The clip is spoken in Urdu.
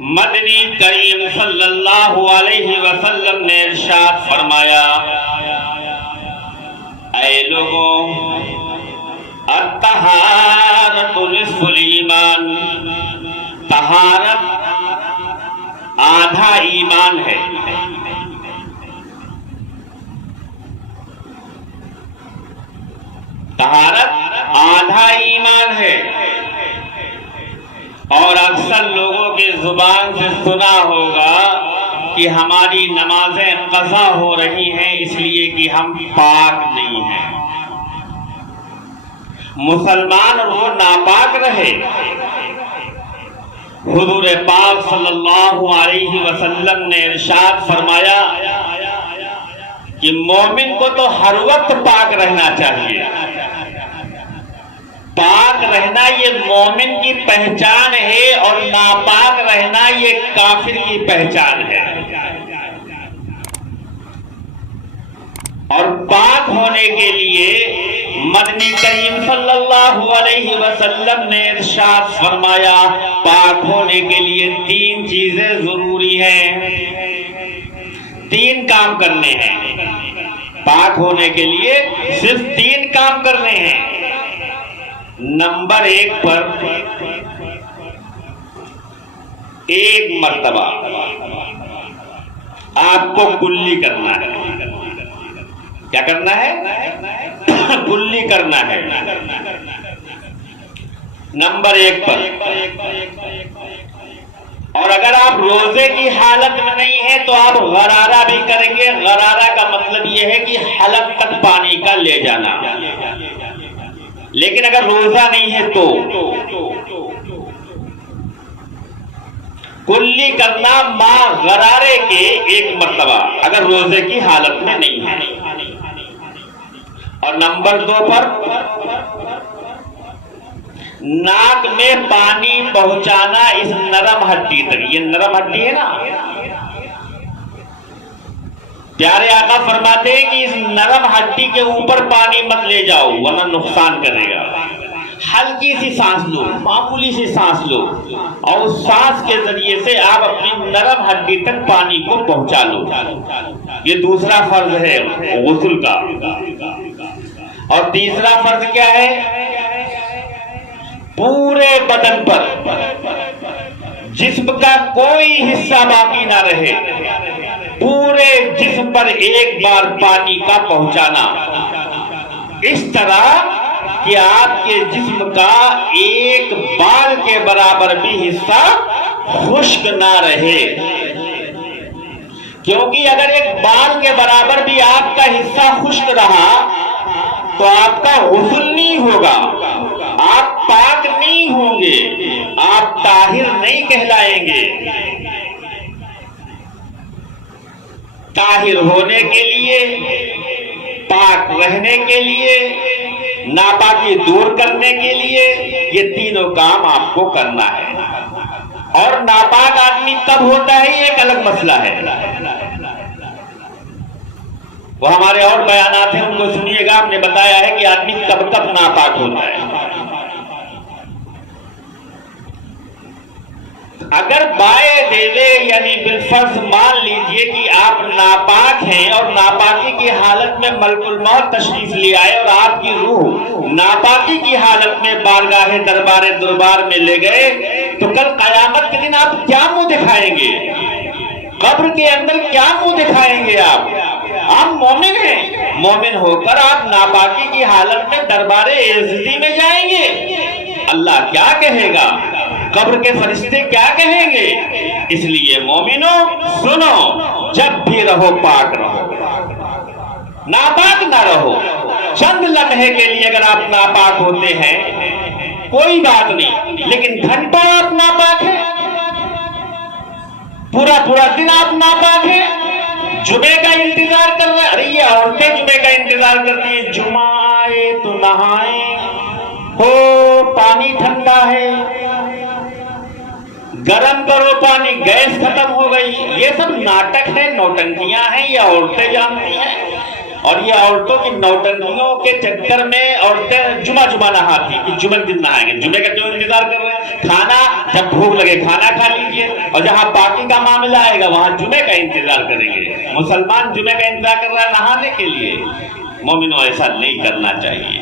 مدنی کریم صلی اللہ علیہ وسلم نے ارشاد فرمایا، اے لوگوں، الطہارۃ نصف الایمان، طہارت آدھا ایمان ہے۔ طہارت آدھا ایمان ہے۔ اور اکثر لوگوں کی زبان سے سنا ہوگا کہ ہماری نمازیں قضا ہو رہی ہیں اس لیے کہ ہم پاک نہیں ہیں۔ مسلمان اور وہ ناپاک رہے؟ حضور پاک صلی اللہ علیہ وسلم نے ارشاد فرمایا کہ مومن کو تو ہر وقت پاک رہنا چاہیے۔ پاک رہنا یہ مومن کی پہچان ہے اور ناپاک رہنا یہ کافر کی پہچان ہے۔ اور پاک ہونے کے لیے مدنی کریم صلی اللہ علیہ وسلم نے ارشاد فرمایا، پاک ہونے کے لیے تین چیزیں ضروری ہیں، تین کام کرنے ہیں۔ پاک ہونے کے لیے صرف تین کام کرنے ہیں۔ نمبر ایک پر ایک مرتبہ آپ کو کلی کرنا ہے۔ کیا کرنا ہے؟ کلی کرنا ہے۔ نمبر ایک پر۔ اور اگر آپ روزے کی حالت میں نہیں ہیں تو آپ غرارہ بھی کریں گے۔ غرارہ کا مطلب یہ ہے کہ حلق تک پانی کا لے جانا۔ لیکن اگر روزہ نہیں ہے تو کلی کرنا ما غرارے کے ایک مرتبہ، اگر روزے کی حالت میں نہیں ہے۔ اور نمبر دو پر ناک میں پانی پہنچانا اس نرم ہڈی تک۔ یہ نرم ہڈی ہے نا، پیارے آقا فرماتے ہیں کہ اس نرم ہڈی کے اوپر پانی مت لے جاؤ ورنہ نقصان کرے گا۔ ہلکی سی سانس لو، معمولی سی سانس لو، اور اس سانس کے ذریعے سے آپ اپنی نرم ہڈی تک پانی کو پہنچا لو۔ یہ دوسرا فرض ہے غسل کا۔ اور تیسرا فرض کیا ہے؟ پورے بدن پر جسم کا کوئی حصہ باقی نہ رہے، پورے جسم پر ایک بار پانی کا پہنچانا، اس طرح کہ آپ کے جسم کا ایک بال کے برابر بھی حصہ خشک نہ رہے۔ کیونکہ اگر ایک بال کے برابر بھی آپ کا حصہ خشک رہا تو آپ کا غسل نہیں ہوگا، آپ پاک نہیں ہوں گے، آپ طاہر نہیں کہلائیں گے۔ طاہر ہونے کے لیے، پاک رہنے کے لیے، ناپاکی دور کرنے کے لیے یہ تینوں کام آپ کو کرنا ہے۔ اور ناپاک آدمی کب ہوتا ہے یہ ایک الگ مسئلہ ہے، وہ ہمارے اور بیانات ہیں، ان کو سنیے گا۔ ہم نے بتایا ہے کہ آدمی کب کب ناپاک ہوتا ہے۔ اگر بائے دیوے یعنی بالفرض مان لیجئے کہ آپ ناپاک ہیں اور ناپاکی کی حالت میں ملک الموت تشریف لے آئے اور آپ کی روح ناپاکی کی حالت میں بارگاہ دربار میں لے گئے، تو کل قیامت کے دن آپ کیا منہ دکھائیں گے؟ قبر کے اندر کیا منہ دکھائیں گے آپ مومن ہیں، مومن ہو کر آپ ناپاکی کی حالت میں دربار عزتی میں جائیں گے۔ اللہ کیا کہے گا؟ قبر کے فرشتے کیا کہیں گے؟ اس لیے مومنوں سنو، جب بھی رہو پاک رہو، ناپاک نہ رہو۔ چند لمحے کے لیے اگر آپ ناپاک ہوتے ہیں کوئی بات نہیں، لیکن گھنٹوں آپ ناپاک ہیں، پورا دن آپ ناپاک ہیں، جمعے کا انتظار کر رہے ہیں۔ ارے یہ عورتیں جمعے کا انتظار کرتی ہیں، جمعہ آئے تو نہائیں، ہو پانی ٹھنڈا ہے، گرم کرو پانی، گیس ختم ہو گئی۔ یہ سب ناٹک ہے، نوٹنکیاں ہیں، یہ عورتیں جانتی ہیں۔ اور یہ عورتوں کی نوٹنکیوں کے چکر میں عورتیں جمعہ نہاتی کہ جمعہ دن نہائیں گے۔ جمعے کا کیوں انتظار کر رہے ہیں؟ کھانا جب بھوک لگے کھانا کھا لیجئے، اور جہاں پاکی کا معاملہ آئے گا وہاں جمعے کا انتظار کریں گے۔ مسلمان جمعے کا انتظار کر رہا ہے نہانے کے لیے، مومنوں ایسا نہیں کرنا چاہیے۔